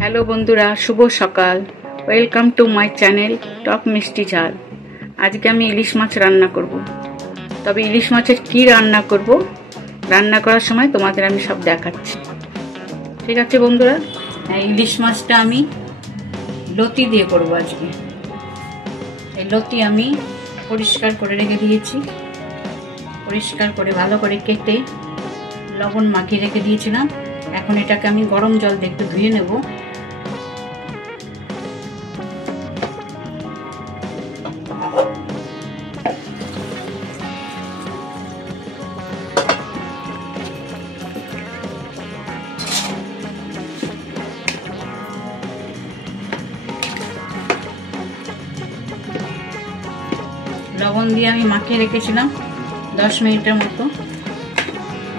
Hello বন্ধুরা, শুভ সকাল। Welcome to my channel টক মিষ্টি ঝাল। আজকে আমি ইলিশ মাছ রান্না করব। তবে ইলিশ মাছের কি রান্না করব, রান্না করার সময় তোমাদের আমি সব দেখাচ্ছি। ঠিক আছে বন্ধুরা, ইলিশ মাছটা আমি লতি দিয়ে করব আজকে। এই লতি আমি পরিষ্কার করে রেখে দিয়েছি। পরিষ্কার করে ভালো করে কেটে লবণ মাখিয়ে রেখে দিয়েছিলাম। এখন এটাকে আমি গরম জল দিয়ে একটু ধুয়ে নেব। লবণ দিয়ে আমি মাখিয়ে রেখেছিলাম 10 মিনিটের মতো।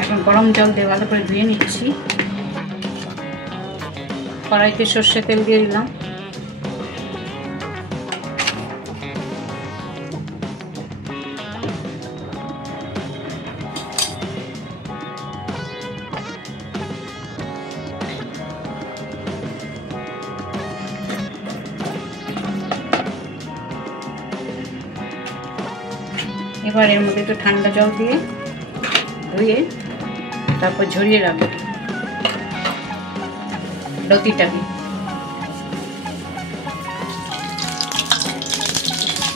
এখন গরম জল দিয়ে ভালো করে ধুয়ে নিচ্ছি। কড়াইতে সর্ষে তেল দিয়ে দিলাম। এবার এর মধ্যে একটু ঠান্ডা জল দিয়ে ধুয়ে তারপর ঝরিয়ে রাখবো লতিটাকে।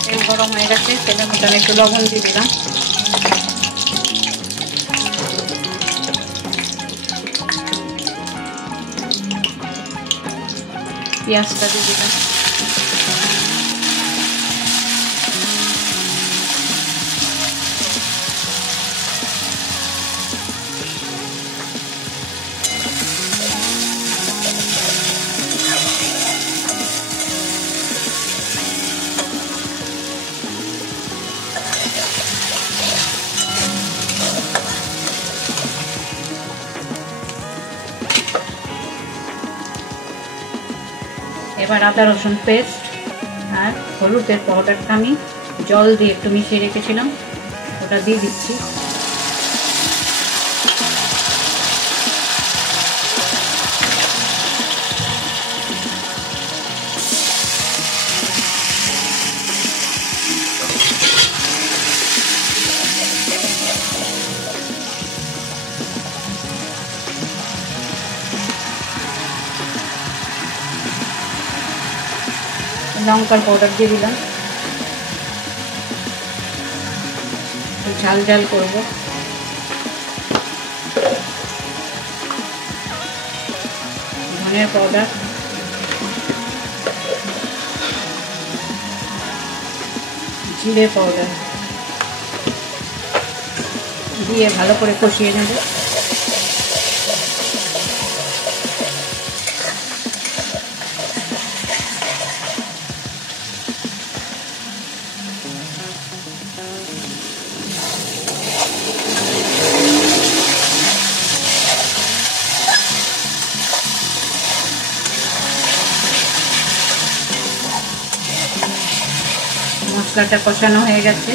তেল গরম হয়ে গেছে, তেলের মধ্যে আমি একটু লবণ দিয়ে দিলাম। পেঁয়াজটা দিয়ে দিলাম। এবার আদা রসুন পেস্ট আর হলুদের পাউডারটা আমি জল দিয়ে একটু মিশিয়ে রেখেছিলাম, ওটা দিয়ে দিচ্ছি। লঙ্কার পাউডার দিয়ে দিলাম। ঝাল ঝাল করবো। ধনিয়া পাউডার, জিরে পাউডার দিয়ে ভালো করে কষিয়ে নেব। মশলাটা কষানো হয়ে গেছে,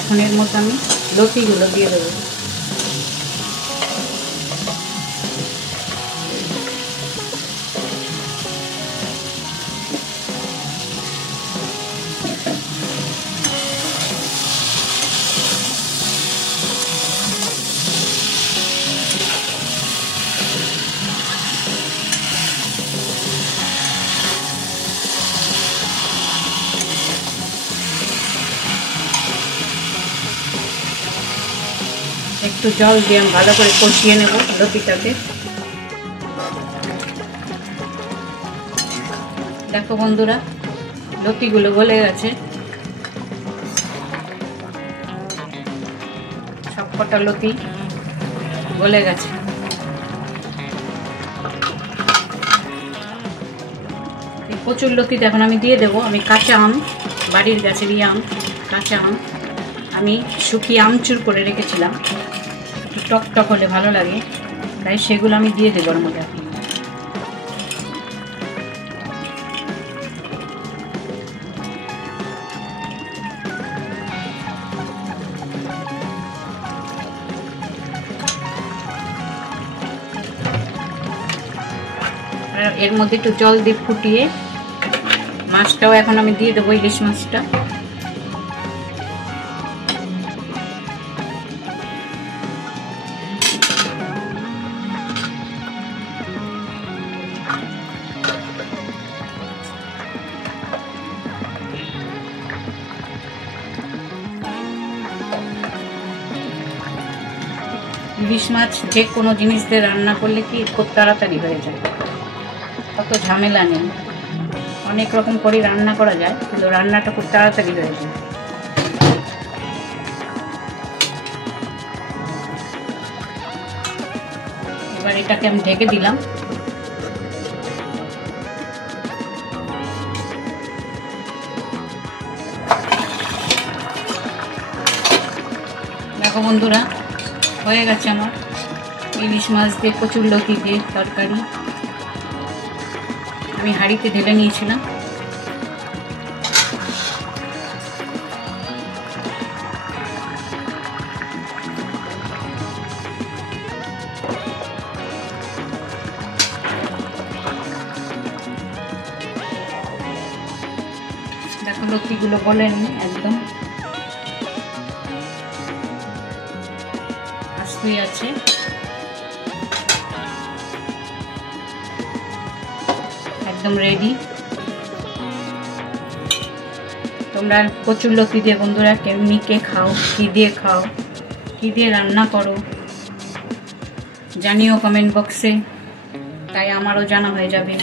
এখন এর মধ্যে আমি লতিগুলো দিয়ে দেবো। একটু জল দিয়ে আমি ভালো করে কষিয়ে নেব লতিটাকে। দেখো বন্ধুরা, লতিগুলো গলে গেছে। সবকটা লতি গলে গেছে। প্রচুর লতিতে এখন আমি দিয়ে দেবো আমি কাঁচা আম, বাড়ির গাছেরই আম, কাঁচা আম আমি শুকিয়ে আমচুর করে রেখেছিলাম। একটু টক টক হলে ভালো লাগে, তাই সেগুলো আমি দিয়ে দেবো ওর মধ্যে। আর এর মধ্যে একটু জল দিয়ে ফুটিয়ে মাছটাও এখন আমি দিয়ে দেবো, ইলিশ মাছটা। ইলিশ মাছ যে কোনো জিনিস দিয়ে রান্না করলে কি খুব তাড়াতাড়ি হয়ে যায়, অত ঝামেলা নেই। অনেক রকম করে রান্না করা যায়, কিন্তু রান্নাটা খুব তাড়াতাড়ি হয়ে যায়। এবার এটাকে আমি ঢেকে দিলাম। দেখো বন্ধুরা, হয়ে গেছে আমার ইলিশ মাছ দিয়ে কচুরলতি দিয়ে তরকারি। আমি হাঁড়িতে ঢেলে নিয়েছিলাম। দেখো লতিগুলো বলেনি, একদম আস্তেই আছে। একদম রেডি। তোমরা কচুরলতি দিয়ে বন্ধুরা কেমনি কে খাও, কি দিয়ে খাও, কি দিয়ে রান্না করো জানিও কমেন্ট বক্সে, তাই আমারও জানা হয়ে যাবে।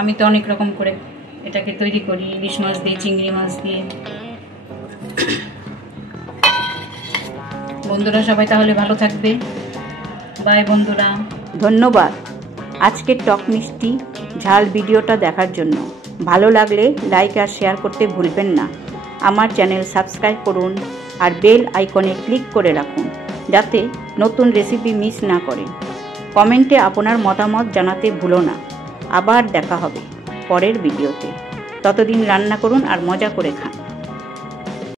আমি তো অনেক রকম করে এটাকে তৈরি করি, ইলিশ মাছ দিয়ে, চিংড়ি মাছ দিয়ে। বন্ধুরা সবাই তাহলে ভালো থাকবে। বাই বন্ধুরা, ধন্যবাদ আজকের টক মিষ্টি ঝাল ভিডিওটা দেখার জন্য। ভালো লাগলে লাইক আর শেয়ার করতে ভুলবেন না। আমার চ্যানেল সাবস্ক্রাইব করুন আর বেল আইকনে ক্লিক করে রাখুন, যাতে নতুন রেসিপি মিস না করেন। কমেন্টে আপনার মতামত জানাতে ভুলো না। আবার দেখা হবে পরের ভিডিওতে। ততদিন রান্না করুন আর মজা করে খান।